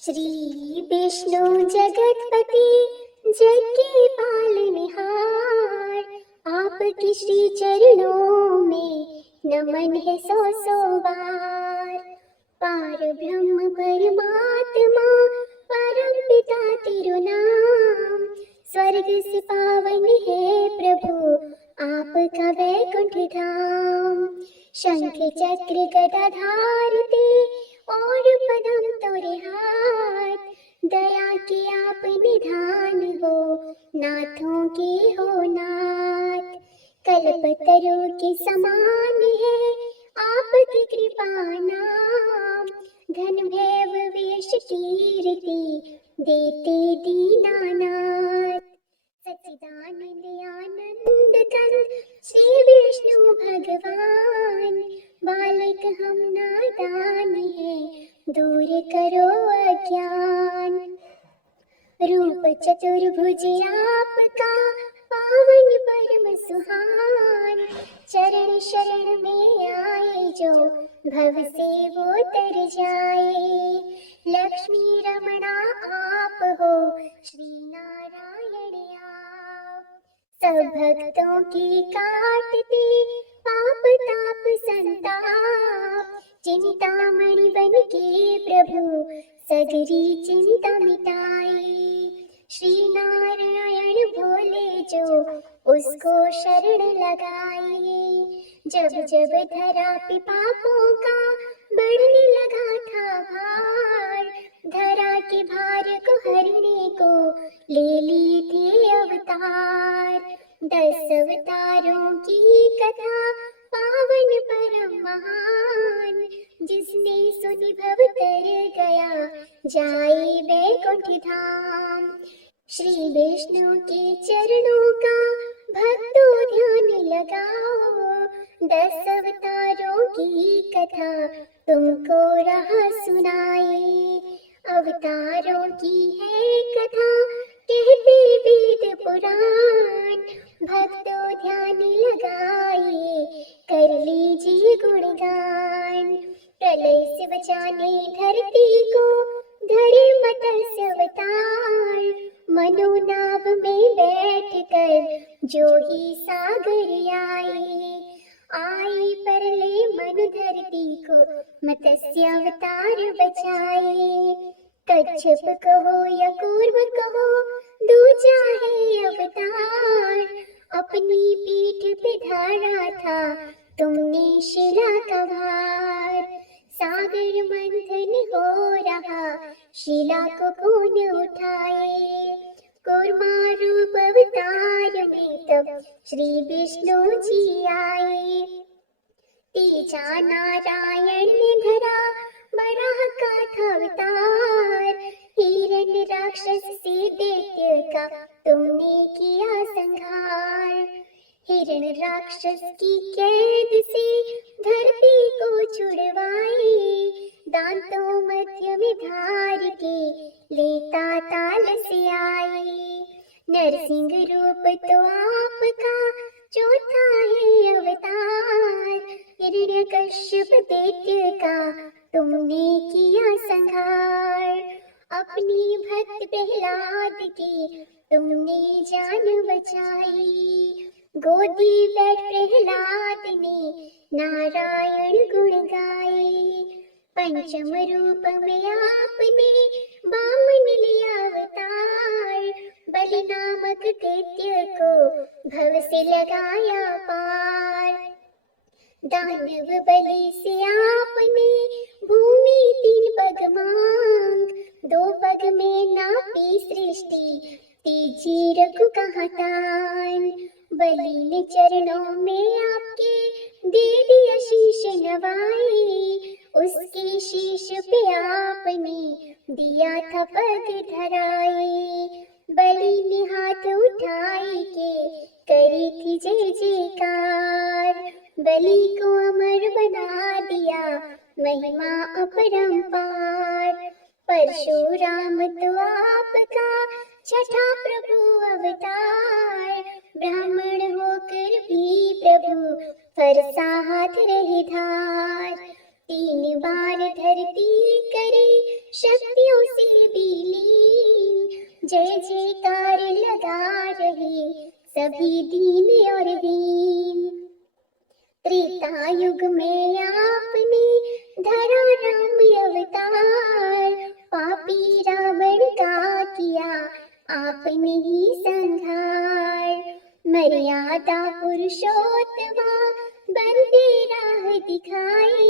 श्री विष्णु जगतपति जग के पालनहार, आपके श्री चरणों में नमन है सौ सौ बार। पार ब्रह्म परमात्मा परम पिता तेरो नाम, स्वर्ग से पावन है प्रभु आपका वैकुंठ धाम। शंख चक्र गदाधार ते और पदम तोरे हाथ, दया के आप निधान हो नाथों के हो नाथ। कल्पतरु के समान है आपकी कृपा नाम, घन भैव वेश कीर्ति देते दीनानाथ। सच्चिदानंद आनंद कंद श्री विष्णु भगवान, बालक हम नादान है दूर करो अज्ञान। रूप चतुर्भुज आपका पावन परम सुहान, चरण शरण में आए जो भव से वो तर जाए। लक्ष्मी रमणा आप हो श्री नारायण आप, सब भक्तों की काटते पाप ताप संताप। चिंतामणि बन के प्रभु सगरी चिंता मिटाए। श्री नारायण भोले जो उसको शरण लगाए। जब जब धरा पे पापों का बढ़ने लगा था भार, धरा के भार को हरने को ले लिए थे अवतार। 10 अवतारों की कथा पावन परम महान, जिसने सुनी भव तर गया जाए वैकुंठ धाम। श्री विष्णु के चरणों का भक्तों ध्यान लगाओ, 10 अवतारों की कथा तुमको रहा सुनाए। अवतारों की है कथा कहते वेद पुराण, भक्तों ध्यान लगाइए कर लीजिए गुणगान। प्रलय से बचाने धरती को धरे मत्स्य अवतार, मनोनाभ में बैठ कर जो ही सागर आए परले मन धरती को मत्स्य अवतार बचाए। कच्छप कहो या कूर्म कहो दूजा है अवतार, अपनी पीठ पे धारा था तुमने शिला का भार। सागर मंथन हो रहा शिला को कौन उठाए, कूर्मा रूप अवतार में तब श्री विष्णु जी आए। तीजा नारायण ने धरा बड़ा का था अवतार, हिरण्य राक्षस से दैत्य का तुमने किया संहार। हिरण्य राक्षस की कैद से धरती को छुड़वाई, दांतों मध्य में धार के लेता ताल से आई। नरसिंह रूप तो आपका चौथा है अवतार, हिरण्यकश्यप दैत्य का तुमने किया संहार। अपनी भक्त प्रहलाद की तुमने जान बचाई, गोदी बैठ प्रहलाद ने नारायण गुण गाए। पंचम रूप में आपने बामन लिया अवतार, बलि नामक दैत्य को भव से लगाया पार। दानव बलि से आपने भूमि 3 पग मांग, 2 पग में नापी सृष्टि तीजी रघु कहाँ तान। बलि ने चरणों में आपके दे दिया शीश नवाई, उसके शीश पे आपने दिया था पग धराए। बलि ने हाथ उठाए के करी थी जय जयकार, बलि को अमर बना दिया महिमा अपरंपार। परशुराम तो आपका छठा प्रभु अवतार, ब्राह्मण होकर भी प्रभु फरसा हाथ रहे धार। तीन बार धरती करे शक्तियों से विलीन, जय जयकार लगा रहे सभी दीन और दीन। त्रेता युग में आपने धरा राम अवतार, पापी रावण का किया आपने ही संहार। मर्यादा पुरुषोत्तमा बनते राह दिखाए,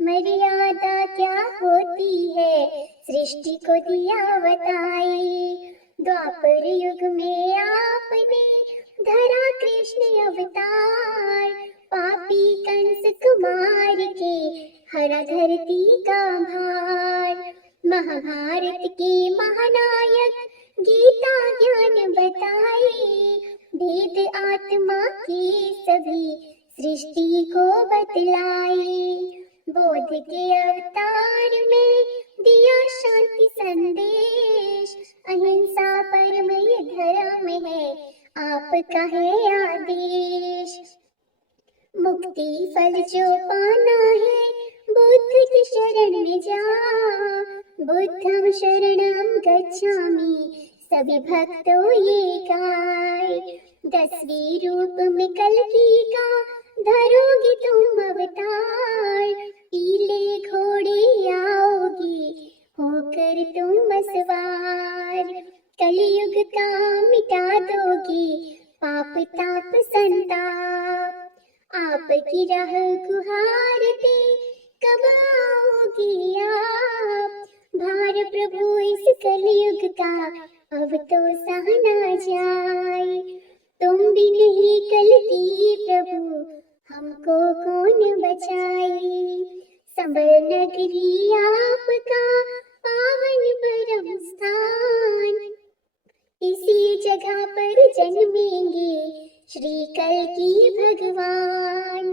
मर्यादा क्या होती है सृष्टि को दिया बताए। द्वापर युग में आपने धरा कृष्ण अवतार, पापी कंस कुमार के हरा धरती का भार। महाभारत के महानायक गीता ज्ञान बताए, वेद आत्मा के सभी सृष्टि को बतलाए। बोध के अवतार में दिया शांति संदेश, अहिंसा परम धर्म है आपका है आदेश। मुक्ति फल जो पाना है बुद्ध की शरण में जा, बुद्धं शरणं गच्छामि सभी भक्तों ये गाए। 10वें रूप में कल्कि का धरोगे तुम अवतार, पीले घोड़े आओगे होकर तुम सवार। कलयुग का मिटा दोगे पाप ताप संताप, आपकी राह गुहारते कब आओगे आप। भार प्रभु इस कलयुग का अब तो सहना जाए, तुम भी नहीं कलकी प्रभु हमको कौन बचाए। संबल नगरी आपका पावन परम स्थान, इसी जगह पर जन्मेंगे श्री कल्कि भगवान।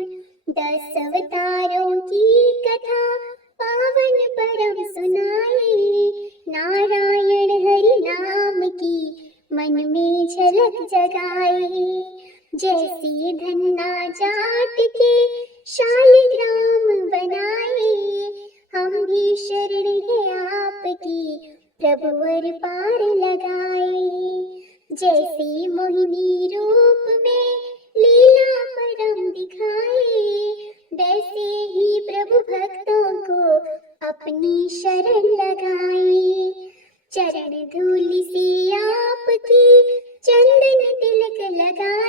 10 अवतारों की कथा पावन परम सुनाए, नारायण हरि नाम की मन में झलक जगाए। जैसे धन्ना जाट के शालिग्राम बनाए, हम भी शरण है आपकी प्रभुवर पार लगाए। जैसे मोहिनी रूप में लीला परम दिखाए, वैसे ही प्रभु भक्तों को अपनी शरण लगाए। चरण धूलि से आपकी चंदन तिलक लगाए,